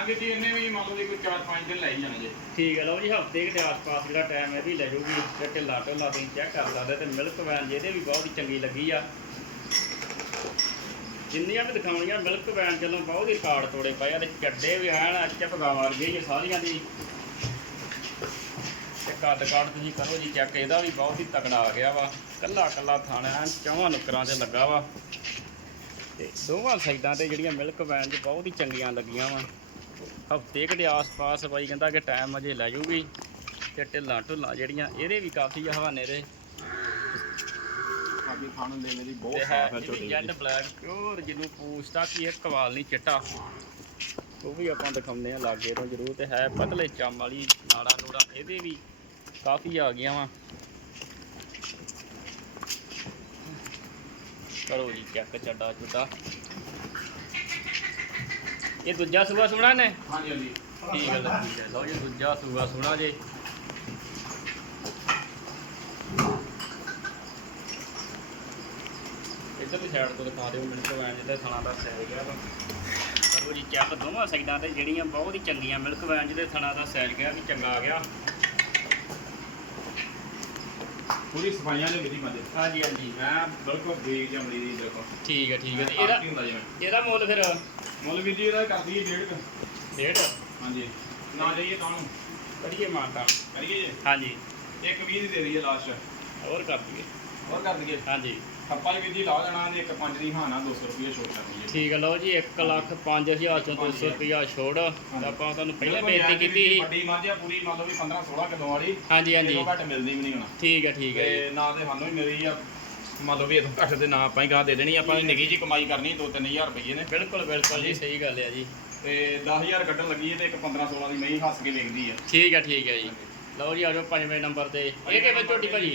ਵੀ ਜੀ ਇਹਨੇ ਵੀ ਮੰਨ ਲਓ ਵੀ ਕੋਈ 4-5 ਦਿਨ ਲੈ ਹੀ ਜਾਣੇ ਜੇ। ਠੀਕ ਹੈ ਲਓ ਜੀ, ਹਫ਼ਤੇ ਦੇ ਆਸ-ਪਾਸ ਜਿਹੜਾ ਟਾਈਮ ਹੈ ਵੀ ਲੈ ਜਾਊਗੀ ਤੇ ਢਿੱਲਾ ਢਿੱਲਾ ਤੁਸੀਂ ਚੈੱਕ ਕਰ ਸਕਦੇ ਤੇ ਮਿਲਕ ਵੈਨ ਜਿਹਦੇ ਵੀ ਬਹੁਤ ਹੀ ਚੰਗੀ ਲੱਗੀ ਆ। ਜਿੰਨੀਆਂ ਵੀ ਦਿਖਾਉਣੀਆਂ ਮਿਲਕ ਵੈਨ ਚੱਲੋਂ, ਬਹੁਤ ਹੀ ਕਾਰਡ ਤੋੜੇ ਪਏ ਆ ਤੇ ਚੱਡੇ ਵੀ ਆਣ ਚੱਪ ਗਾਵਾਂ ਵਰਗੇ ਸਾਰੀਆਂ ਦੀ। ਤੇ ਕੱਦ ਕਾਰਡ ਤੁਸੀਂ ਕਰੋ ਜੀ ਚੈੱਕ ਇਹਦਾ ਵੀ ਬਹੁਤ ਹੀ ਤਕੜਾ ਆ ਗਿਆ ਵਾ। ਕੱਲਾ ਕੱਲਾ ਥਾਣਾ ਐਨ, ਚੌਵਾਂ ਨੁਕਰਾਂ ਤੇ ਲੱਗਾ ਵਾ। ਤੇ ਦੋਵਾਂ ਸਾਈਡਾਂ ਤੇ ਜਿਹੜੀਆਂ ਮਿਲਕ ਵੈਨ 'ਚ ਬਹੁਤ ਹੀ ਚੰਗੀਆਂ ਲੱਗੀਆਂ ਵਾ। ਹਫ਼ਤੇ ਕੁ ਦੇ ਆਸ-ਪਾਸ ਬਾਈ ਕਹਿੰਦਾ ਕਿ ਟਾਈਮ ਅਜੇ ਲੈ ਜਾਊਗੀ ਤੇ ਢਿੱਲਾਂ ਢੁੱਲਾਂ ਜਿਹੜੀਆਂ ਇਹਦੇ ਵੀ ਕਾਫੀ ਆ ਹਵਾਨੇ ਦੇ। ਵੀ ਖਾਣ ਦੇ ਮੇਰੀ ਬਹੁਤ ਸਾਫ਼ ਹੈ ਹੈ ਝੋਟੀ ਜੈਡ ਬਲੈਕ ਪਿਓਰ ਜਿਹਨੂੰ ਪੂਛਦਾ ਕੀ ਇਹ ਕਵਾਲ ਨਹੀਂ ਚਿੱਟਾ। ਉਹ ਵੀ ਆਪਾਂ ਦਿਖਾਉਂਦੇ ਆ ਲਾਗੇ ਤੋਂ ਜ਼ਰੂਰ ਤੇ ਹੈ ਪਤਲੇ ਚੰਮ ਵਾਲੀ ਨਾੜਾ ਨੂੜਾ ਇਹਦੇ ਵੀ ਕਾਫੀ ਆ ਗਈਆਂ ਵਾ। ਕਰੋ ਜੀ ਚੈੱਕ ਚੱਡਾ ਚੁੱਡਾ ਇਹ ਦੂਜਾ ਸੂਆ ਸੁਣਾ ਨੇ? ਹਾਂਜੀ ਹਾਂਜੀ। ਠੀਕ ਹੈ ਲਓ ਠੀਕ ਹੈ ਲਓ ਜੀ ਦੂਜਾ ਸੂਆ ਸੁਣਾ ਜੇ। ਇੱਧਰ ਵੀ ਸਾਈਡ ਤੋਂ ਦਿਖਾ ਦਿਓ ਮਿਲਕ ਵੈਨ ਜਿੱਥੇ ਥਣਾ ਦਾ ਸੈਲ ਗਿਆ ਵਾ। ਕਰੋ ਜੀ ਚੈੱਕ ਦੋਵਾਂ ਸਾਈਡਾਂ ਤੇ ਜਿਹੜੀਆਂ ਬਹੁਤ ਹੀ ਚੰਗੀਆਂ ਮਿਲਕ ਵੈਨ ਜਿਹਦੇ ਥਣਾ ਦਾ ਸੈਲ ਗਿਆ ਵੀ ਚੰਗਾ ਆ ਗਿਆ। ਪੂਰੀ ਸਫਾਈਆਂ ਦੇ ਮੇਰੀ ਮੱਝ ਹਾਂਜੀ ਹਾਂਜੀ। ਮੈਂ ਬਿਲਕੁਲ ਬਰੀਕ ਜਮੜੀ ਦੀ ਦੇਖੋ। ਠੀਕ ਹੈ ਠੀਕ ਹੈ ਤੇ ਇਹਦਾ ਇਹਦਾ ਮੁੱਲ ਫਿਰ ਮੁੱਲ ਵੀਰ ਜੀ ਇਹਦਾ ਕਰਦੀ ਹੈ ਡੇਢ ਕੁ। ਡੇਢ? ਹਾਂਜੀ। ਨਾ ਜਾਈਏ ਤਾਂ ਨੂੰ। ਕਰੀਏ ਮਾਨਤਾ। ਕਰੀਏ ਜੀ। ਹਾਂਜੀ। ਇੱਕ 20 ਦੀ ਦੇ ਦਈਏ ਲਾਸਟ ਹੋਰ ਕਰ ਦਈਏ। ਹੋਰ ਕਰ ਦਈਏ। ਹਾਂਜੀ। ਜੀ ਵੀਰ ਜੀ ਲਾ ਦੇਣਾ ਤੇ ਇੱਕ ਪੰਜ ਦੀ ਹਾਨਾ 200 ਰੁਪਏ ਛੋਟ ਕਰ ਦਈਏ। ਠੀਕ ਲਓ ਜੀ 1 ਲੱਖ 5000 ਚੋਂ 200 ਰੁਪਿਆ ਛੋੜ ਆਪਾਂ ਤੁਹਾਨੂੰ ਪਹਿਲਾਂ ਬੇਨਤੀ ਕੀਤੀ ਸੀ। ਵੱਡੀ ਮੱਝ ਆ ਪੂਰੀ ਮੰਨ ਲਓ ਵੀ 15 16 ਕਿਲੋ ਵਾਲੀ। ਹਾਂਜੀ ਹਾਂਜੀ। ਇਹਦੋਂ ਘੱਟ ਮਿਲਦੀ ਵੀ ਨਹੀਂ ਹੁਣ। ਠੀਕ ਹੈ ਠੀਕ ਹੈ ਜੀ। ਤੇ ਨਾ ਤੇ ਸਾਨੂੰ ਹੀ ਮਿਲੀ ਆ। ਮੰਨ ਲਓ ਵੀ ਇਥੋਂ ਘੱਟ ਦੇ ਨਾ ਆਪਾਂ ਹੀ ਗਾਹ ਦੇ ਦੇਣੀ ਆਪਾਂ ਨੇ ਨਿੱਕੀ ਜੀ ਕਮਾਈ ਕਰਨੀ 2-3000 ਰੁਪਏ ਨੇ। ਬਿਲਕੁਲ ਬਿਲਕੁਲ ਜੀ ਸਹੀ ਗੱਲ ਹੈ ਜੀ। ਤੇ 10000 ਕੱਢਣ ਲੱਗੀ ਹੈ ਤੇ ਇੱਕ 15-16 ਦੀ ਮਹੀਂ ਹੱਸ ਕੇ ਵੇਖਦੀ ਆ। ਠੀਕ ਹੈ ਠੀਕ ਹੈ ਜੀ। ਲਓ ਜੀ ਆ ਜਾਓ ਪੰਜਵੇਂ ਨੰਬਰ ਤੇ। ਇਹ ਕਿਵੇਂ ਝੋਟੀ ਭਾਜੀ?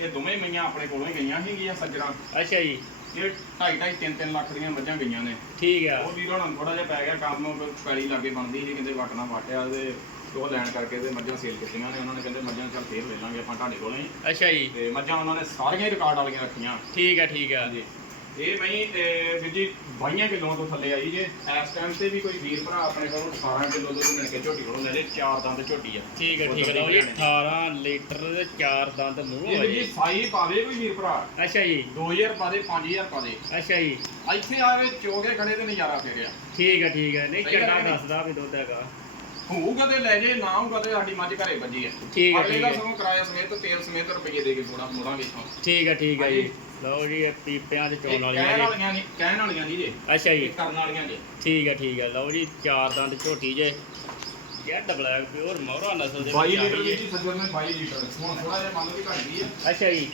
ਇਹ ਦੋਵੇਂ ਮਈਆਂ ਆਪਣੇ ਕੋਲੋਂ ਹੀ ਗਈਆਂ ਸੀਗੀਆਂ ਸੱਜਣਾ। ਅੱਛਾ ਜੀ। ਇਹ 2.5 3-3 ਲੱਖ ਦੀਆਂ ਮੱਝਾਂ ਗਈਆਂ ਨੇ। ਠੀਕ ਆ। ਉਹ ਵੀਰ ਹੁਣ ਥੋੜਾ ਜਿਹਾ ਪੈ ਗਿਆ ਕੰਮ ਪੈਲੀ ਲਾਗੇ ਬਣਦੀ ਸੀ ਕਿਤੇ ਵਟਣਾ ਵਾਟਿਆ ਤੇ ਉਹ ਲੈਣ ਕਰਕੇ ਤੇ ਮੱਝਾਂ ਸੇਲ ਕੀਤੀਆਂ ਨੇ। ਉਹਨਾਂ ਨੇ ਕਹਿੰਦੇ ਮੱਝਾਂ ਚੱਲ ਫੇਰ ਲੈ ਲਾਂਗੇ ਆਪਾਂ ਤੁਹਾਡੇ ਕੋਲੋਂ। ਹੀ ਅੱਛਾ ਜੀ। ਤੇ ਮੱਝਾਂ ਉਹਨਾਂ ਨੇ ਸਾਰੀਆਂ ਹੀ ਰਿਕਾਰਡ ਵਾਲੀਆਂ ਰੱਖੀਆਂ। ਠੀਕ ਹੈ ਠੀਕ ਹੈ ਹਾਂਜੀ। ਇਹ ਮਈ ਤੇ ਵੀਰ ਜੀ 22 ਕਿਲੋਆਂ ਤੋਂ ਥੱਲੇ ਆਈ ਜੇ। ਇਸ ਟਾਈਮ ਤੇ ਵੀ ਕੋਈ ਵੀਰ ਭਰਾ ਆਪਣੇ ਕੋਲੋਂ 18 ਕਿਲੋ ਦੁੱਧ ਮਿਲ ਕੇ ਝੋਟੀ ਕੋਲੋਂ ਲੈ ਜੇ ਚਾਰ ਦੰਦ ਝੋਟੀ ਆ। ਠੀਕ ਹੈ ਠੀਕ ਹੈ ਲਓ ਜੀ 18 ਲੀਟਰ ਦੇ ਚਾਰ ਦੰਦ ਮੂੰਹ ਵੀਰ ਜੀ ਸਾਈ ਪਾਵੇ ਕੋਈ ਵੀਰ ਭਰਾ? ਅੱਛਾ ਜੀ। 2000 ਪਾ ਦੇ 5000 ਪਾ ਦੇ। ਅੱਛਾ ਜੀ। ਇੱਥੇ ਆਵੇ ਚੋਗੇ ਖੜੇ ਤੇ ਨਜ਼ਾਰਾ ਫੇਰਿਆ। ਠੀਕ ਹੈ ਠੀਕ ਹੈ ਨਹੀਂ ਹੈ। ਦੱਸਦਾ ਵੀ ਦੁੱਧ ਹੈਗਾ। ਹੋਊਗਾ ਤੇ ਲੈ ਜੇ ਨਾ ਹੋਊਗਾ ਤੇ ਸਾਡੀ ਮੱਝ ਘਰੇ ਵੱਜੀ ਹੈ। ਠੀਕ ਹੈ, ਅਗਲੇ ਠੀਕ ਹੈ। ਸਗੋਂ ਕਿਰਾਇਆ ਸਮੇਤ ਤੇਲ ਸਮੇਤ ਰੁਪਏ ਦੇ ਕੇ ਥੋੜਾ ਮੋੜਾਂਗੇ ਇਥੋਂ। ਠੀਕ ਹੈ ਠੀਕ ਹੈ ਜੀ। ਲਓ ਜੀ ਇਹ ਪੀਪਿਆਂ ਦੇ ਚੋਣ ਵਾਲੀਆਂ ਕਹਿਣ ਜੀ। ਵਾਲੀਆਂ ਨਹੀਂ ਕਹਿਣ ਵਾਲੀਆਂ ਨਹੀਂ ਜੇ। ਅੱਛਾ ਜੀ। ਇਹ ਕਰਨ ਵਾਲੀਆਂ ਜੇ। ਠੀਕ ਹੈ ਠੀਕ ਹੈ। ਲਓ ਜੀ ਚਾਰ ਦੰਦ ਝੋਟੀ ਜੇ। ਜੈਡ ਬਲੈਕ ਪਿਓਰ ਮੋਹਰਾ ਨਸਲ ਦੇ 22 ਵਿੱਚ ਲੀਟਰ ਆਈ ਦੀ ਹੈ ਜੀ ਸੱਜਰ ਨੇ 22 ਲੀਟਰ ਹੁਣ ਥੋੜਾ ਜਿਹਾ ਮੰਨ ਲਓ ਵੀ ਘਟ ਗਈ ਹੈ। ਅੱਛਾ ਜੀ।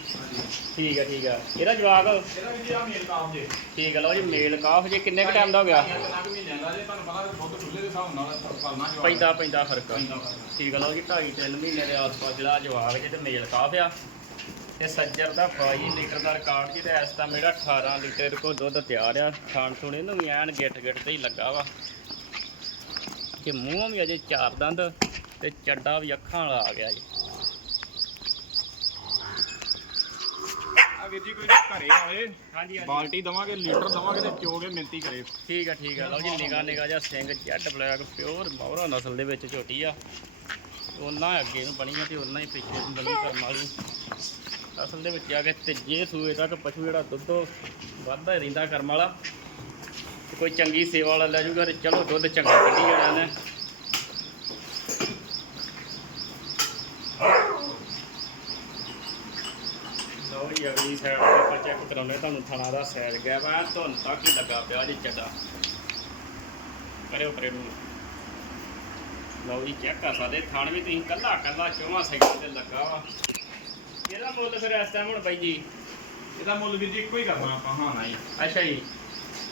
ਠੀਕ ਹੈ ਠੀਕ ਹੈ ਇਹਦਾ ਜਵਾਬ ਇਹਦਾ ਵੀ ਜੀ ਆ ਮੇਲ ਕਾਫ ਜੇ। ਠੀਕ ਹੈ ਲਓ ਜੀ ਮੇਲ ਕਾਫ ਜੇ। ਕਿੰਨੇ ਕ ਟਾਈਮ ਦਾ ਹੋ ਗਿਆ? ਕਿੰਨਾ ਕੁ ਮਹੀਨਿਆਂ ਦਾ ਜੇ ਤੁਹਾਨੂੰ ਪਤਾ ਦੁੱਧ ਖੁੱਲੇ ਦੇ ਹਿਸਾਬ ਨਾਲ ਕਰਨਾ ਜਵਾਬ ਪੈਂਦਾ ਪੈਂਦਾ ਫ਼ਰਕ। ਪੈਂਦਾ ਫ਼ਰਕ। ਠੀਕ ਹੈ ਲਓ ਜੀ 2.5 3 ਮਹੀਨੇ ਦੇ ਆਸ-ਪਾਸ ਜਿਹੜਾ ਜਵਾਬ ਜੇ ਤੇ ਮੇਲ ਕਾਫ ਆ। ਤੇ ਸੱਜਰ ਦਾ 22 ਲੀਟਰ ਦਾ ਰਿਕਾਰਡ ਜੀ ਤੇ ਇਸ ਤਾਂ ਮੇਰਾ 18 ਲੀਟਰ ਕੋ ਦੁੱਧ ਤਿਆਰ ਆ। ਖਾਣ ਥੋੜੇ ਇਹਨੂੰ ਵੀ ਐਨ ਗਿੱਟ ਗਿੱਟ ਤੇ ਹੀ ਲੱਗਾ ਵਾ। ਕਿ ਮੂੰਹ ਵੀ ਅਜੇ ਚਾਰ ਦੰਦ ਤੇ ਚੱਡਾ ਵੀ ਅੱਖਾਂ ਵਾਲਾ ਆ ਗਿਆ ਜੀ। ਆ ਵੀਰ ਜੀ ਕੋਈ ਘਰੇ ਆਵੇ ਹਾਂਜੀ ਬਾਲਟੀ ਦਵਾਂਗੇ ਲੀਟਰ ਦਵਾਂਗੇ ਤੇ ਚੋਗੇ ਮਿੰਤੀ ਕਰੇ। ਠੀਕ ਆ ਠੀਕ ਆ। ਲਓ ਜੀ ਨਿਗਾ ਨਿਗਾ ਜਿਹਾ ਸਿੰਘ ਜੈਡ ਬਲੈਕ ਪਿਓਰ ਮੌਰਾ ਨਸਲ ਦੇ ਵਿੱਚ ਝੋਟੀ ਆ। ਉਹਨਾਂ ਅੱਗੇ ਨੂੰ ਬਣੀ ਆ ਤੇ ਉਹਨਾਂ ਹੀ ਪਿੱਛੇ ਨੂੰ ਬਣੀ ਕਰਨ ਵਾਲੀ। ਅਸਲ ਦੇ ਵਿੱਚ ਆ ਕੇ ਤੀਜੇ ਸੂਏ ਤੱਕ ਪਸ਼ੂ ਜਿਹੜਾ ਦੁੱਧ ਵੱਧਦਾ ਹੀ ਰਹਿੰਦਾ ਕਰਮ ਵਾਲਾ। ਤੇ ਕੋਈ ਚੰਗੀ ਸੇਵਾ ਵਾਲਾ ਲੈ ਜੂਗਾ ਤੇ ਚਲੋ ਦੁੱਧ ਚੰਗਾ ਕੱਢੀ ਜਾਣਾ ਨੇ ਲਓ ਜੀ ਅਗਲੀ ਸਾਈਡ ਤੇ ਆਪਾਂ ਚੈੱਕ ਕਰਾਉਂਦੇ ਤੁਹਾਨੂੰ ਥਣਾ ਦਾ ਸੈਰ ਗਿਆ ਵਾ ਧੁੰਨ ਤੱਕ ਹੀ ਲੱਗਾ ਪਿਆ ਜੀ ਚੱਡਾ। ਕਰਿਓ ਪਰੇ ਨੂੰ। ਲਓ ਜੀ ਚੈੱਕ ਕਰ ਸਕਦੇ ਥਣ ਵੀ ਤੁਸੀਂ ਕੱਲਾ ਕੱਲਾ ਚੋਵਾਂ ਸਾਈਡਾਂ ਤੇ ਲੱਗਾ ਵਾ। ਇਹਦਾ ਮੁੱਲ ਫਿਰ ਇਸ ਟਾਈਮ ਹੁਣ ਬਾਈ ਜੀ? ਇਹਦਾ ਮੁੱਲ ਵੀਰ ਜੀ ਇੱਕੋ ਹੀ ਕਰਨਾ ਆਪਾਂ ਹਾਂ ਨਾ ਹੀ ਅੱਛਾ ਜੀ।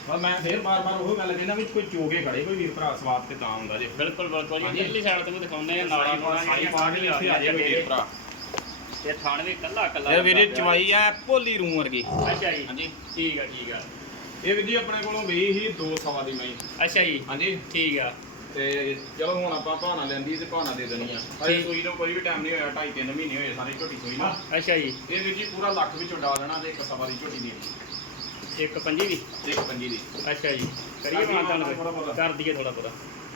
ਬਸ ਮੈਂ ਫੇਰ ਬਾਰ-ਬਾਰ ਉਹ ਗੱਲ ਕਹਿੰਦਾ ਵੀ ਕੋਈ ਚੋਗੇ ਖੜੇ ਕੋਈ ਵੀਰ ਭਰਾ ਸਵਾਦ ਤੇ ਤਾਂ ਹੁੰਦਾ ਜੇ। ਬਿਲਕੁਲ ਬਿਲਕੁਲ ਜੀ। ਹਾਂਜੀ। ਸਾਈਡ ਤੇ ਵੀ ਦਿਖਾਉਂਦੇ ਆ ਨਾਲੀ ਸਾਰੀ ਪਾਣਾ ਸਾਰੀ ਪਾ ਕੇ ਇੱਥੇ ਆ ਜਾਏ ਵੀਰ ਭਰਾ। ਤੇ ਥਣ ਵੀ ਕੱਲਾ ਕੱਲਾ ਇਹ ਵੀਰੇ। ਚਵਾਈ ਆ ਭੋਲੀ ਰੂ ਵਰਗੀ। ਅੱਛਾ ਜੀ। ਹਾਂਜੀ। ਠੀਕ ਆ ਠੀਕ ਆ। ਇਹ ਵੀਰ ਜੀ ਆਪਣੇ ਕੋਲੋਂ ਗਈ ਸੀ 2 ਸਵਾ ਦੀ ਮਈ। ਅੱਛਾ ਜੀ। ਹਾਂਜੀ। ਠੀਕ ਆ। ਤੇ ਚਲੋ ਹੁਣ ਆਪਾਂ ਭਾਣਾ ਲੈਂਦੀ ਤੇ ਭਾਣਾ ਦੇ ਦੇਣੀ ਆ। ਅਜੇ। ਸੂਈ ਨੂੰ ਕੋਈ ਵੀ ਟਾਈਮ ਨਹੀਂ ਹੋਇਆ 2.5 3 ਮਹੀਨੇ ਹੋਏ ਸਾਰੇ ਝੋਟੀ ਸੂਈ ਨੂੰ। ਅੱਛਾ ਜੀ। ਇਹ ਵੀਰ ਜੀ ਪੂਰਾ ਲੱਖ ਵਿੱਚੋਂ ਡਾ ਦੇਣਾ ਤੇ ਇੱਕ ਸਵਾ ਦੀ ਝੋਟੀ ਦੀ। ਇੱਕ ਪੰਜੀ ਦੀ? ਤੇ ਇੱਕ ਪੰਜੀ ਦੀ। ਅੱਛਾ ਜੀ। ਕਰੀਏ ਕਰ ਦਈਏ ਮਾਨਤਾਨ ਥੋੜ੍ਹਾ ਬਹੁਤਾ। ਕਰ ਦਈਏ ਥੋੜਾ ਬਹੁਤਾ।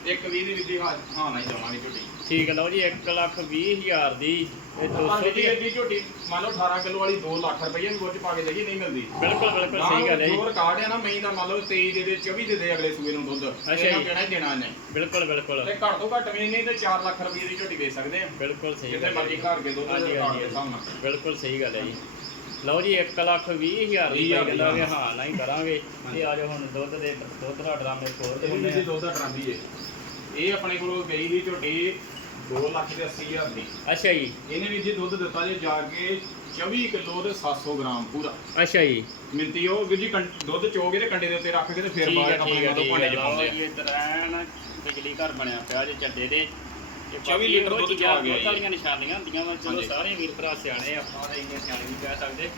ਇੱਕ 20 ਦੀ ਵੀਰ ਜੀ ਹਾਂ ਹਾਂ ਨਹੀਂ ਜਾਵਾਂਗੇ ਝੋਟੀ। ਠੀਕ ਹੈ ਲਓ ਜੀ 1 ਲੱਖ 20 ਹਜ਼ਾਰ ਦੀ ਤੇ ਪਰ 200 ਵੀਰ ਦੀ ਜੀ ਅੱਧੀ ਝੋਟੀ ਮੰਨ ਲਓ 18 ਕਿਲੋ ਵਾਲੀ 2 ਲੱਖ ਰੁਪਏ ਵੀ ਗੁੱਝ ਪਾ ਕੇ ਜਾਈਏ ਨਹੀਂ ਮਿਲਦੀ। ਬਿਲਕੁਲ ਬਿਲਕੁਲ ਸਹੀ ਗੱਲ ਹੈ ਜੀ। ਜੋ ਰਿਕਾਰਡ ਹੈ ਨਾ ਮਈ ਦਾ ਮੰਨ ਲਓ 23 ਦੇ ਦੇ 24 ਦੇ ਦੇ ਅਗਲੇ ਸੂਏ ਨੂੰ ਦੁੱਧ। ਅੱਛਾ ਇਹਨਾਂ ਜੀ। ਦੇਣਾ ਹੀ ਦੇਣਾ ਇਹਨੇ। ਬਿਲਕੁਲ ਬਿਲਕੁਲ। ਤੇ ਘੱਟ ਤੋਂ ਘੱਟ ਵੀ ਨਹੀਂ ਤੇ 4 ਲੱਖ ਰੁਪਏ ਦੀ ਝੋਟੀ ਵੇਚ ਸਕਦੇ ਆ। ਬਿਲਕੁਲ ਸਹੀ ਜਿੱਥੇ ਗੱਲ ਹੈ ਮਰਜ਼ੀ ਜੀ। ਘਰ ਕੇ ਦੁੱਧ ਹਾਂਜੀ, ਦੇ ਰਿਕਾਰਡ ਹਾਂਜੀ, ਦੇ ਹਿਸਾਬ ਨਾਲ ਬਿਲਕੁਲ ਸਹੀ ਗੱਲ ਹੈ ਜੀ। ਲਓ ਜੀ 1 ਲੱਖ 20 ਹਜ਼ਾਰ ਦੀ ਵੀਹ ਕਹਿੰਦਾ ਕਿ ਹਜ਼ਾਰ। ਹਾਂ ਨਹੀਂ ਕਰਾਂਗੇ। ਤੇ ਆ ਜਾਓ ਹੁਣ ਦੁੱਧ ਦੇ ਦੁੱਧ ਦਾ ਡਰਾਮੇ ਕੋਲ ਇਹ ਵੀ ਜੀ ਦੁੱਧ ਦਾ ਟਰਾਂਦੀ ਹੈ ਇਹ ਆਪਣੇ ਕੋਲੋਂ ਗਈ ਸੀ ਝੋਟੀ 2 ਲੱਖ ਤੇ 80 ਹਜ਼ਾਰ ਦੀ। ਅੱਛਾ ਜੀ। ਇਹਨੇ ਵੀ ਜੀ ਦੁੱਧ ਦਿੱਤਾ ਜੇ ਜਾ ਕੇ 24 ਕਿਲੋ ਤੇ 700 ਗ੍ਰਾਮ ਪੂਰਾ। ਅੱਛਾ ਜੀ। ਮਿੰਤੀ ਉਹ ਵੀਰ ਜੀ ਦੁੱਧ ਚੋਗੇ ਤੇ ਕੰਡੇ ਦੇ ਉੱਤੇ ਰੱਖ ਕੇ ਤੇ ਫਿਰ ਠੀਕ ਬਾਅਦ ਹੈ ਆਪਣੇ ਠੀਕ ਹੈ ਠੀਕ ਭਾਂਡੇ ਹੈ ਚ ਲਓ ਪਾਉਂਦੇ ਆ। ਜੀ ਇੱਧਰ ਐਨ ਬਿਜਲੀ ਘਰ ਬਣਿਆ ਪਿਆ ਜੇ ਚੱਡੇ ਦੇ। ਇਹ 24 ਬਾਕੀ ਲੀਟਰ ਦੁੱਧ ਚਵਾ ਗਿਆ ਜੀ। ਵਾਲੀਆਂ ਨਿਸ਼ਾਨੀਆਂ ਹੁੰਦੀਆਂ ਵਾ ਚਲੋ। ਸਾਰੇ ਵੀਰ ਭਰਾ ਸਿਆਣੇ ਆ, ਆਪਾਂ ਤਾਂ ਇੰਨੇ ਸਿਆਣੇ ਨਹੀਂ ਕਹਿ ਸਕਦੇ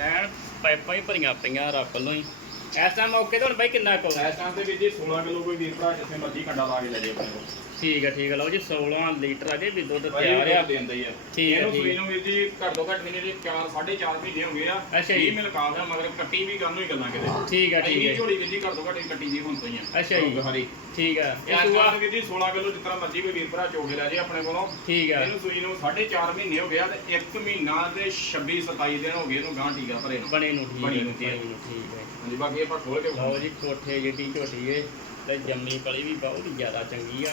ਐਨ ਪਾਈਪਾਂ ਹੀ ਭਰੀਆਂ ਪਈਆਂ ਰੱਬ ਵੱਲੋਂ ਹੀ ਇਸ ਟਾਈਮ ਮੌਕੇ ਤੇ ਹੁਣ ਬਾਈ ਕਿੰਨਾ ਕੁ ਇਸ ਟਾਈਮ ਤੇ ਵੀਰ ਜੀ 16 ਕਿਲੋ ਕੋਈ ਵੀਰ ਭਰਾ ਜਿੱਥੇ ਮਰਜ਼ੀ ਕੰਡਾ ਲਾ ਕੇ ਲੈ ਜੇ ਆਪਣੇ ਕੋਲ ਠੀਕ ਹੈ ਠੀਕ ਹੈ ਲਓ ਜੀ 16 ਲੀਟਰ ਅਜੇ ਵੀ ਦੁੱਧ ਤਿਆਰ ਆ। ਦਿੰਦਾ ਹੀ ਆ। ਠੀਕ ਹੈ, ਇਹਨੂੰ ਸੂਈ ਨੂੰ ਵੀਰ ਜੀ ਘੱਟ ਤੋਂ ਘੱਟ ਮਹੀਨੇ ਦੇ 4 4.5 ਮਹੀਨੇ ਹੋ ਗਏ ਆ। ਅੱਛਾ ਜੀ। ਮਿਲ ਕਾਮ ਦਾ ਮਗਰ ਕੱਟੀ ਵੀ ਗੰਨ ਹੋਈ ਗੱਲਾਂ ਕਿਤੇ। ਠੀਕ ਹੈ ਠੀਕ ਹੈ ਝੋਲੀ ਵੀਰ ਜੀ ਘੱਟ ਤੋਂ ਘੱਟ ਕੱਟੀ ਦੀ ਹੁਣ ਤੋਂ ਹੀ ਆ। ਅੱਛਾ ਜੀ। ਹਰੀ ਠੀਕ ਹੈ ਇਹ ਸੂਆ ਵੀਰ ਜੀ 16 ਕਿਲੋ ਜਿੱਤਰਾ ਮਰਜ਼ੀ ਕੋਈ ਵੀਰ ਭਰਾ ਚੋਗੇ ਲੈ ਜੇ ਆਪਣੇ ਕੋਲੋਂ। ਠੀਕ ਹੈ ਇਹਨੂੰ ਸੂਈ ਨੂੰ 4.5 ਮਹੀਨੇ ਹੋ ਗਿਆ ਤੇ 1 ਮਹੀਨਾ ਤੇ 26 27 ਦਿਨ ਹੋ ਗਏ ਇਹਨੂੰ ਗਾਂ ਟੀਕਾ ਭਰੇ ਨੂੰ। ਬਣੇ ਨੂੰ ਠੀਕ ਹੈ ਨੂੰ, ਠੀਕ ਹੈ। ਹੈ ਹਾਂਜੀ ਬਾਕੀ ਆਪਾਂ ਖੋਲ ਕੇ ਲਓ ਜੀ ਕੋਠੇ ਜਿੱਡੀ ਝੋਟੀ ਏ ਤੇ ਜੰਮੀ ਕਲੀ ਵੀ ਬਹੁਤ ਹੀ ਜ਼ਿਆਦਾ ਚੰਗੀ ਆ।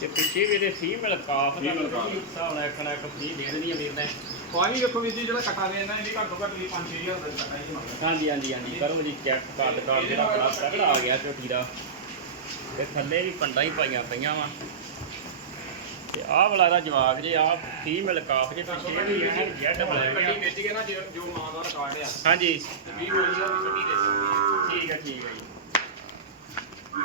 ਤੇ ਪਿੱਛੇ ਵੀ ਇਹਦੇ ਫੀਮੇਲ ਕਾਫ ਦਾ Female calf। ਹਿੱਸਾ ਹੋਣਾ ਇੱਕ ਨਾ ਇੱਕ ਦੇ ਦੇਣੀ ਆ ਵੀਰ ਨੇ। ਪਾਣੀ ਵੇਖੋ ਵੀਰ ਜੀ ਜਿਹੜਾ ਕਟਾ ਦੇ ਇਹਨਾਂ ਇਹਦੀ ਘੱਟ ਤੋਂ ਘੱਟ ਵੀ 5-6000 ਦਾ ਕਟਾ ਹੀ ਮੰਗਦਾ ਹਾਂਜੀ ਹਾਂਜੀ ਹਾਂਜੀ ਕਰੋ ਜੀ ਚੈੱਕ ਕੱਟ ਕੱਟ ਜਿਹੜਾ ਬੜਾ ਤਗੜਾ ਆ ਗਿਆ ਝੋਟੀ ਦਾ ਤੇ ਥੱਲੇ ਵੀ ਪੰਡਾਂ ਹੀ ਪਾਈਆਂ ਪਈਆਂ ਵਾ। ਤੇ ਆਹ ਵਾਲਾ ਦਾ ਜਵਾਬ ਜੇ ਆਹ ਫੀਮੇਲ ਕਾਫ ਜੇ ਪਿੱਛੇ ਵੀ ਹੈ ਜੈਡ ਬਲੈਕ ਗੱਡੀ ਆ ਵੇਚ ਕੇ ਨਾ ਜੋ ਜੋ ਮਾਂ ਦਾ ਰਿਕਾਰਡ ਆ। ਹਾਂਜੀ। ਤੇ 20 ਵਾਲੀ ਦਾ ਵੀ ਗੱਡੀ ਦੇ ਸਕਦੀ ਠੀਕ ਹੈ ਠੀਕ ਹੈ ਜੀ।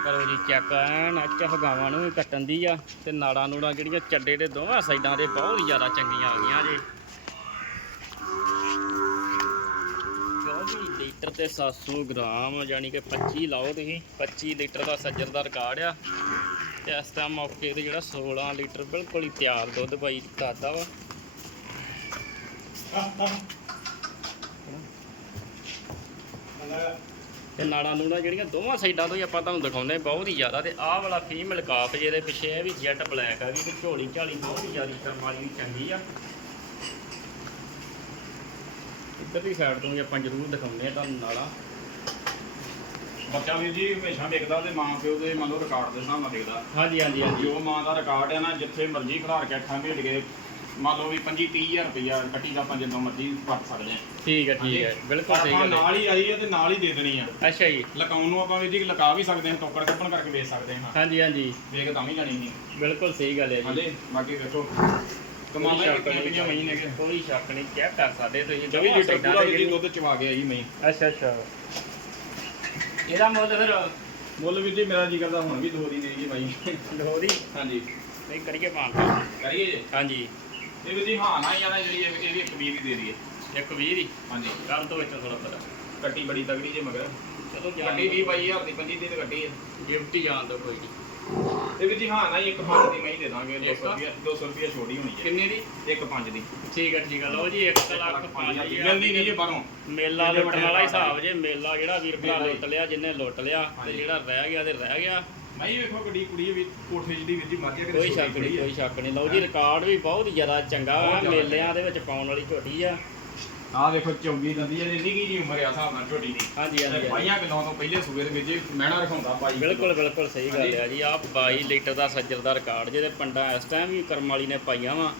ਕਰੋ ਜੀ ਚੈੱਕ ਐਨ ਅੱਛਾ ਗਾਵਾਂ ਨੂੰ ਵੀ ਕੱਟਣ ਦੀ ਆ ਤੇ ਨਾੜਾਂ ਨੂੜਾਂ ਜਿਹੜੀਆਂ ਚੱਡੇ ਦੇ ਦੋਵਾਂ ਸਾਈਡਾਂ ਦੇ ਬਹੁਤ ਹੀ ਜ਼ਿਆਦਾ ਚੰਗੀਆਂ ਆ ਗਈਆਂ ਜੀ। ਚੌਵੀ ਲੀਟਰ ਤੇ 700 ਗ੍ਰਾਮ ਯਾਨੀ ਕਿ 25 ਲਾਓ ਤੁਸੀਂ 25 ਲੀਟਰ ਦਾ ਸੱਜਰ ਦਾ ਰਿਕਾਰਡ ਆ। ਤੇ ਇਸ ਟਾਈਮ ਮੌਕੇ ਤੇ ਜਿਹੜਾ 16 ਲੀਟਰ ਬਿਲਕੁਲ ਹੀ ਤਿਆਰ ਦੁੱਧ ਬਾਈ ਕਰਦਾ ਵਾ। ਤੇ ਨਾੜਾਂ ਨੂੜਾਂ ਜਿਹੜੀਆਂ ਦੋਵਾਂ ਸਾਈਡਾਂ ਤੋਂ ਹੀ ਆਪਾਂ ਤੁਹਾਨੂੰ ਦਿਖਾਉਂਦੇ ਬਹੁਤ ਹੀ ਜ਼ਿਆਦਾ। ਤੇ ਆਹ ਵਾਲਾ ਫੀਮੇਲ ਕਾਫ ਜਿਹਦੇ ਪਿੱਛੇ ਇਹ ਵੀ ਜੈਟ ਬਲੈਕ ਆ ਵੀ ਤੇ ਝੋਲੀ ਝਾਲੀ ਬਹੁਤ ਹੀ ਜ਼ਿਆਦਾ ਕਰਮ ਵਾਲੀ ਵੀ ਚੰਗੀ ਆ। ਇੱਧਰਲੀ ਸਾਈਡ ਤੋਂ ਵੀ ਆਪਾਂ ਜ਼ਰੂਰ ਦਿਖਾਉਂਦੇ ਆ ਤੁਹਾਨੂੰ ਨਾੜਾਂ। ਬੱਚਾ ਵੀਰ ਜੀ ਹਮੇਸ਼ਾ ਵੇਖਦਾ ਤੇ ਮਾਂ ਪਿਓ ਦੇ ਮੰਨ ਲਓ ਰਿਕਾਰਡ ਦੇ ਹਿਸਾਬ ਨਾਲ ਦੇਖਦਾ। ਹਾਂਜੀ ਹਾਂਜੀ ਹਾਂਜੀ। ਜੋ ਮਾਂ ਦਾ ਰਿਕਾਰਡ ਹੈ ਨਾ ਜਿੱਥੇ ਮਰਜ਼ੀ ਖਿਲਾਰ ਕੇ ਅੱਖਾਂ ਭੇਟ ਕੇ ਮੰਨ ਲਓ ਵੀ 25 30000 ਰੁਪਇਆ ਕੱਟੀ ਦਾ ਆਪਾਂ ਜਦੋਂ ਮਰਜ਼ੀ ਵਰਤ ਸਕਦੇ ਹਾਂ। ਠੀਕ ਹੈ ਠੀਕ ਹੈ। ਬਿਲਕੁਲ ਸਹੀ ਆਪਾਂ ਗੱਲ ਹੈ। ਨਾਲ ਹੀ ਆਈ ਹੈ ਤੇ ਨਾਲ ਹੀ ਦੇ ਦੇਣੀ ਆ। ਅੱਛਾ ਜੀ। ਲਕਾਉਣ ਨੂੰ ਆਪਾਂ ਵੀ ਜੀ ਲਕਾ ਵੀ ਸਕਦੇ ਹਾਂ ਟੋਕਰ ਕੱਪਣ ਕਰਕੇ ਵੇਚ ਸਕਦੇ ਹਾਂ। ਹਾਂਜੀ ਹਾਂਜੀ। ਵੇਖ ਤਾਂ ਵੀ ਜਾਣੀ ਨਹੀਂ। ਬਿਲਕੁਲ ਸਹੀ ਗੱਲ ਹੈ ਜੀ। ਹਾਂਜੀ ਬਾਕੀ ਵੇਖੋ। ਕਮਾਲਾਂ ਕਿੰਨੀਆਂ ਨਹੀਂ। ਪਈਆਂ ਮਈ ਨੇ ਕੋਈ ਸ਼ੱਕ ਨਹੀਂ ਚੈੱਕ ਕਰ ਸਕਦੇ ਤੁਸੀਂ? 24 ਦੋਵਾਂ ਲੀਟਰ ਪੂਰਾ ਜੀ ਜਿਹੜੀ- ਦੁੱਧ ਚਵਾ ਗਿਆ ਜੀ ਮਈ ਅੱਛਾ ਅੱਛਾ। ਇਹਦਾ ਮੁੱਲ ਫਿਰ ਮੁੱਲ ਵੀ ਜੀ ਮੇਰਾ ਜੀ ਕਰਦਾ ਹੁਣ ਵੀ ਦੋ ਦੀ ਨਹੀਂ ਜੀ ਮਈ ਲੋਹਰੀ ਹਾਂਜੀ। ਨਹੀਂ ਕਰੀਏ ਪਾਣ ਕਰੀਏ ਜੀ। ਹਾਂਜੀ। ਇਹ ਵੀ ਜੀ ਹਾਂ ਨਾ ਹੀ ਆ ਨਾ ਜਿਹੜੀ ਇਹ ਇਹ ਵੀ ਇੱਕ ਵੀਹ ਦੀ ਦੇ ਦਈਏ। ਇੱਕ 20 ਦੀ? ਹਾਂਜੀ। ਕਰ ਦੋ ਇੱਥੇ ਥੋੜਾ ਪਤਾ ਕੱਟੀ ਬੜੀ ਤਗੜੀ ਜੇ ਮਗਰ। ਚਲੋ ਜਾਣ ਕੱਟੀ 20 22000 ਦੀ 25 ਦੀ ਤੇ ਕੱਟੀ ਹੈ ਗਿਫਟ ਹੀ ਜਾਣ ਦੋ ਕੋਈ ਨਹੀਂ। ਇਹ ਵੀ ਜੀ ਹਾਂ ਨਾ ਹੀ ਇੱਕ ਪੰਜ ਦੀ ਮੈਂ ਹੀ ਦੇ ਦਾਂਗੇ ਇੱਕ? 200 ਰੁਪਿਆ 200 ਰੁਪਿਆ ਛੋੜੀ ਹੋਣੀ ਹੈ ਕਿੰਨੇ ਦੀ? ਇੱਕ ਪੰਜ ਦੀ। ਠੀਕ ਹੈ ਠੀਕ ਹੈ ਲਓ ਜੀ 1 ਲੱਖ ਪੰਜ ਪੰਜ ਦੀ ਹਜ਼ਾਰ। ਮਿਲਦੀ ਨਹੀਂ ਜੀ ਬਾਹਰੋਂ। ਮੇਲਾ ਲੁੱਟਣ ਵਾਲਾ ਰਿਕਾਰਡ ਹਿਸਾਬ ਜੇ। ਮੇਲਾ ਜਿਹੜਾ ਵੀਰ ਭਰਾ। ਲੁੱਟ ਲਿਆ ਜਿੰਨੇ ਲੁੱਟ ਲਿਆ ਤੇ। ਜਿਹੜਾ ਰਹਿ ਗਿਆ ਤੇ ਰਹਿ ਗਿਆ। ਮੈਂ ਹੀ ਵੇਖੋ ਗੱਡੀ ਕੁੜੀ ਵੀ ਕੋਠੇ ਜਿਹੜੀ ਵਿੱਚ ਹੀ ਮਰ ਗਿਆ ਕੋਈ ਸ਼ੱਕ ਨਹੀਂ ਕੋਈ ਸ਼ੱਕ ਨਹੀਂ ਲਓ ਜੀ ਰਿਕਾਰਡ ਵੀ ਬਹੁਤ ਜ਼ਿਆਦਾ ਚੰਗਾ ਵਾ ਮੇਲਿਆਂ ਦੇ ਵਿੱਚ ਪਾਉਣ ਵਾਲੀ ਝੋਟੀ ਆ। ਆਹ ਵੇਖੋ ਚੌਗੀ ਦੰਦੀ ਹੈ ਨਿੱਕੀ ਜੀ ਉਮਰ ਆ ਹਿਸਾਬ ਨਾਲ ਝੋਟੀ ਦੀ। ਹਾਂਜੀ ਹਾਂਜੀ। ਬਾਈਆਂ ਕਿਲੋ ਤੋਂ ਪਹਿਲੇ ਸੂਬੇ ਦੇ ਵਿੱਚ ਮਹਿਣਾ ਰਖਾਉਂਦਾ ਬਾਈ ਬਿਲਕੁਲ ਬਿਲਕੁਲ ਸਹੀ ਗੱਲ। ਹੈ ਜੀ ਆਹ 22 ਲੀਟਰ ਦਾ ਸੱਜਰ ਦਾ ਰਿਕਾਰਡ ਜਿਹਦੇ ਪੰਡਾ ਇਸ ਟਾਈਮ ਵੀ ਕਰਮ ਵਾਲੀ ਨੇ ਪਾਈਆਂ ਵਾ।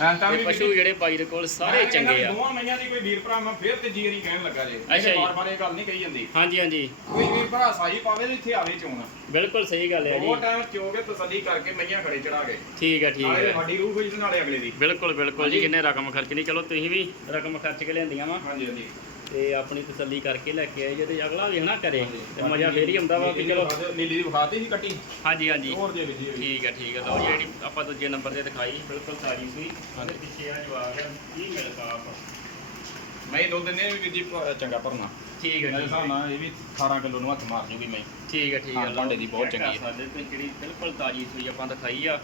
ਐਂ ਤਾਂ ਤੇ ਵੀ ਪਸ਼ੂ ਜਿਹੜੇ ਬਾਈ ਦੇ ਕੋਲ ਸਾਰੇ ਮੈਂ ਕਹਿੰਦਾ ਚੰਗੇ ਆ। ਦੋਵਾਂ ਮਈਆਂ ਦੀ ਕੋਈ ਵੀਰ ਭਰਾ ਮੈਂ ਫੇਰ ਤੇ ਜੀਰੀ ਕਹਿਣ ਲੱਗਾ ਜੇ। ਅੱਛਾ ਜੀ। ਬਾਰ ਬਾਰ ਇਹ ਗੱਲ ਨਹੀਂ ਕਹੀ ਜਾਂਦੀ। ਹਾਂਜੀ ਹਾਂਜੀ। ਕੋਈ ਵੀਰ ਭਰਾ ਸਾਈ ਪਾਵੇ ਤੇ ਇੱਥੇ ਆਵੇ ਚੋਣ। ਬਿਲਕੁਲ ਸਹੀ ਗੱਲ ਹੈ ਜੀ। ਉਹ ਟਾਈਮ ਚੋਗੇ ਤਸੱਲੀ ਕਰਕੇ ਮਈਆਂ ਖੜੇ ਚੜਾ ਗਏ ਠੀਕ ਹੈ ਠੀਕ ਨਾਲੇ ਹੈ। ਸਾਡੀ ਰੂਹ ਹੋਈ ਤੇ ਨਾਲੇ ਅਗਲੇ ਦੀ। ਬਿਲਕੁਲ ਬਿਲਕੁਲ ਜੀ। ਕਿੰਨੇ ਰਕਮ ਖਰਚਣੀ ਚਲੋ ਤੁਸੀਂ ਵੀ ਰਕਮ ਖਰਚ ਕੇ ਲਿਆਂਦੀਆਂ ਵਾ। ਹਾਂਜੀ ਹਾਂਜੀ। ਤੇ ਆਪਣੀ ਤਸੱਲੀ ਕਰਕੇ ਲੈ ਕੇ ਆਏ ਜੇ ਤੇ ਅਗਲਾ ਵੀ ਹਨਾ ਕਰੇ ਤੇ ਮਜ਼ਾ ਫੇਰ ਹੀ ਆਉਂਦਾ ਵਾ ਕਿ ਚਲੋ। ਨੀਲੀ ਦੀ ਵਿਖਾਤੀ ਸੀ ਕੱਟੀ। ਹਾਂਜੀ ਹਾਂਜੀ। ਹੋਰ ਦੇ ਵਿੱਚ ਠੀਕ ਹੈ ਠੀਕ ਹੈ ਲਓ ਜਿਹੜੀ ਆਪਾਂ ਦੂਜੇ ਨੰਬਰ ਤੇ ਦਿਖਾਈ ਬਿਲਕੁਲ ਤਾਜੀ ਸੀ। ਉਹਦੇ ਪਿੱਛੇ ਆ ਜਵਾਬ ਹੈ 30 ਮਿਲ ਕਾਪ ਮੈਂ ਦੋ ਦਿਨੇ ਵੀ ਜੀ ਚੰਗਾ ਭਰਨਾ। ਠੀਕ ਹੈ ਮੇਰੇ ਹਿਸਾਬ ਨਾਲ ਇਹ ਵੀ 18 ਕਿਲੋ ਨੂੰ ਹੱਥ ਮਾਰ ਜੂਗੀ ਮੈਂ। ਠੀਕ ਹੈ ਠੀਕ ਹੈ ਭਾਂਡੇ ਦੀ ਬਹੁਤ ਚੰਗੀ ਹੈ। ਸਕਦੇ ਤੇ ਜਿਹੜੀ ਬਿਲਕੁਲ ਤਾਜੀ ਸੂਈ ਆਪਾਂ ਦਿਖਾਈ ਆ।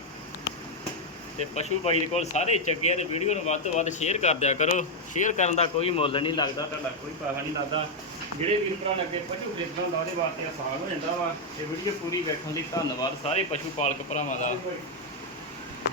ਤੇ ਪਸ਼ੂ ਬਾਈ ਦੇ ਕੋਲ ਸਾਰੇ ਚੰਗੇ ਆ ਤੇ ਵੀਡੀਓ ਨੂੰ ਵੱਧ ਤੋਂ ਵੱਧ ਸ਼ੇਅਰ ਕਰ ਦਿਆ ਕਰੋ। ਸ਼ੇਅਰ ਕਰਨ ਦਾ ਕੋਈ ਮੁੱਲ ਨਹੀਂ ਲੱਗਦਾ, ਤੁਹਾਡਾ ਕੋਈ ਪੈਸਾ ਨਹੀਂ ਲੱਗਦਾ। ਜਿਹੜੇ ਵੀਰ ਭਰਾ ਨੇ ਅੱਗੇ ਪਸ਼ੂ ਖਰੀਦਣਾ ਹੁੰਦਾ ਉਹਦੇ ਵਾਸਤੇ ਆਸਾਨ ਹੋ ਜਾਂਦਾ ਵਾ। ਤੇ ਵੀਡੀਓ ਪੂਰੀ ਵੇਖਣ ਲਈ ਧੰਨਵਾਦ ਸਾਰੇ ਪਸ਼ੂ ਪਾਲਕ ਭਰਾਵਾਂ ਦਾ।